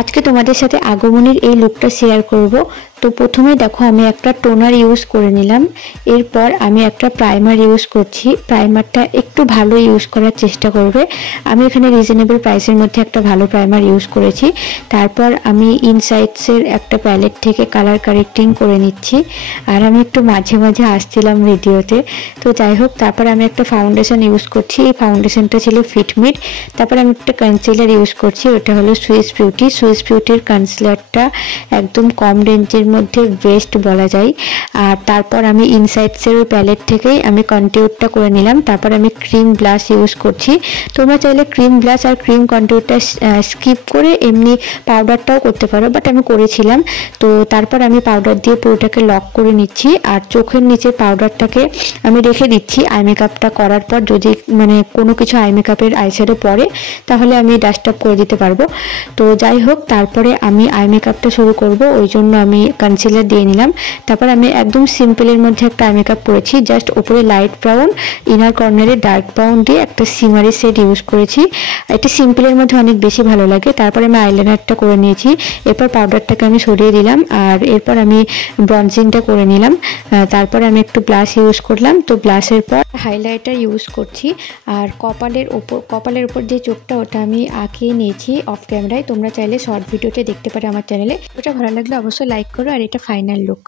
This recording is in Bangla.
আজকে তোমাদের সাথে আগমনীর এই লুকটা শেয়ার করব। তো প্রথমে দেখো আমি একটা টোনার ইউজ করে নিলাম, এরপর আমি একটা প্রাইমার ইউজ করছি। প্রাইমারটা একটু ভালো ইউজ করার চেষ্টা করবে। আমি এখানে রিজনেবল প্রাইসের মধ্যে একটা ভালো প্রাইমার ইউজ করেছি। তারপর আমি ইনসাইটসের একটা প্যালেট থেকে কালার কারেক্টিং করে নিচ্ছি। আর আমি একটু মাঝে মাঝে আসছিলাম ভিডিওতে, তো যাই হোক। তারপর আমি একটা ফাউন্ডেশন ইউজ করছি, এই ফাউন্ডেশনটা ছিল ফিটমিট। তারপর আমি একটা কনসিলার ইউজ করছি, ওটা হলো সুইস বিউটি। সুইস বিউটির কনসিলারটা একদম কম রেঞ্জের মধ্যে বেস্ট বলা যায়। আর তারপর আমি ইনসাইটসের ওই প্যালেট থেকেই আমি কন্টিউরটা করে নিলাম। তারপর আমি ক্রিম ব্লাশ ইউজ করছি। তোমরা চাইলে ক্রিম ব্লাশ আর ক্রিম কন্টিউরটা স্কিপ করে এমনি পাউডারটাও করতে পারো, বাট আমি করেছিলাম। তো তারপর আমি পাউডার দিয়ে পুরোটাকে লক করে নিচ্ছি। আর চোখের নিচে পাউডারটাকে আমি রেখে দিচ্ছি আই মেকআপটা করার পর। যদি মানে কোনো কিছু আই মেকআপের আইশ্যাডো পরে তাহলে আমি ডাস্ট আপ করে দিতে পারবো। তো যাই হোক, তারপরে আমি আই মেকআপটা শুরু করব, ওই জন্য আমি কনসিলার দিয়ে নিলাম। তারপর আমি একদম সিম্পলের মধ্যে একটা আই মেকআপ করেছি, জাস্ট উপরে লাইট ব্রাউন, ইনার কর্নারে ডার্ক ব্রাউন দিয়ে একটা সিমারি শেড ইউজ করেছি। এটা সিম্পলের মধ্যে অনেক বেশি ভালো লাগে। তারপরে আমি আইলাইনারটা করে নিয়েছি, এরপর পাউডারটাকে আমি সরিয়ে দিলাম। আর এরপর আমি ব্রঞ্জিংটা করে নিলাম। তারপর আমি একটু ব্লাশ ইউজ করলাম। তো ব্লাশের পর হাইলাইটার ইউজ করছি। আর কপালের উপর যে চোখটা, ওটা আমি আঁকিয়ে নিয়েছি অফ ক্যামেরায়। তোমরা চাইলে শর্ট ভিডিওতে দেখতে পারো আমার চ্যানেলে। ওটা ভালো লাগলে অবশ্যই লাইক করো। আর এটা ফাইনাল লুক।